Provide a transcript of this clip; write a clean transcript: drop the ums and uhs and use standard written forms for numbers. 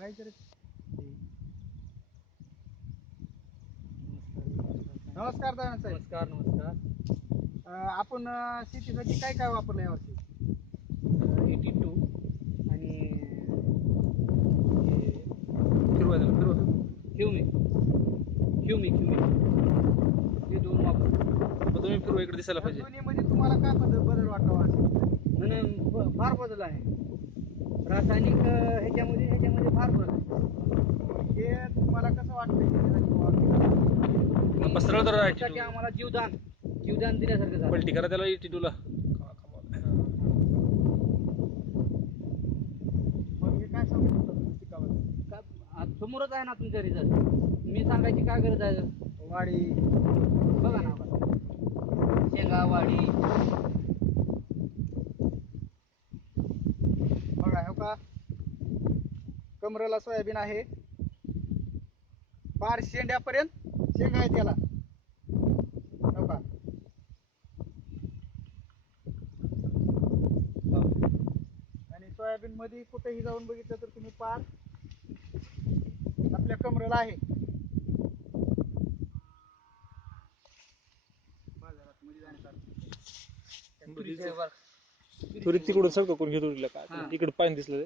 काय करत नमस्कार दादा साहेब. नमस्कार नमस्कार. आपण शेतीसाठी काय काय वापरलं यावर्षी? 82 आणि फिरवा क्युमिक हे दोन वापर. तुम्ही फिरवा इकडे दिसायला पाहिजे. दोन्हीमध्ये तुम्हाला काय बदल वाटावा असेल? नाही फार बदल आहे. रासायनिक ह्याच्यामध्ये फार बदल आहे. हे तुम्हाला कसं वाटतंय? सरळ तर त्यासाठी आम्हाला जीवदान दिल्यासारखं झालं. पलटी करा त्याला 82 ला. मग हे काय सांगू शकता पिकाबद्दल? समोरच आहे ना तुमच्या रिझल्ट. मी सांगायची काय गरज आहे? वाढी बघा ना, शेंगा वाढी बघा, हो का कमरेला सोयाबीन आहे, पार शेंड्यापर्यंत शेंगा आहे त्याला. हो का आणि सोयाबीन मध्ये कुठेही जाऊन बघितलं तर तुम्ही पार आपल्या कमरेला आहे. बाजारात मध्ये जाण्यासारखं तुरीत तिकडून सगळं कोण घेतो काय हा. इकडे पाणी दिसलं.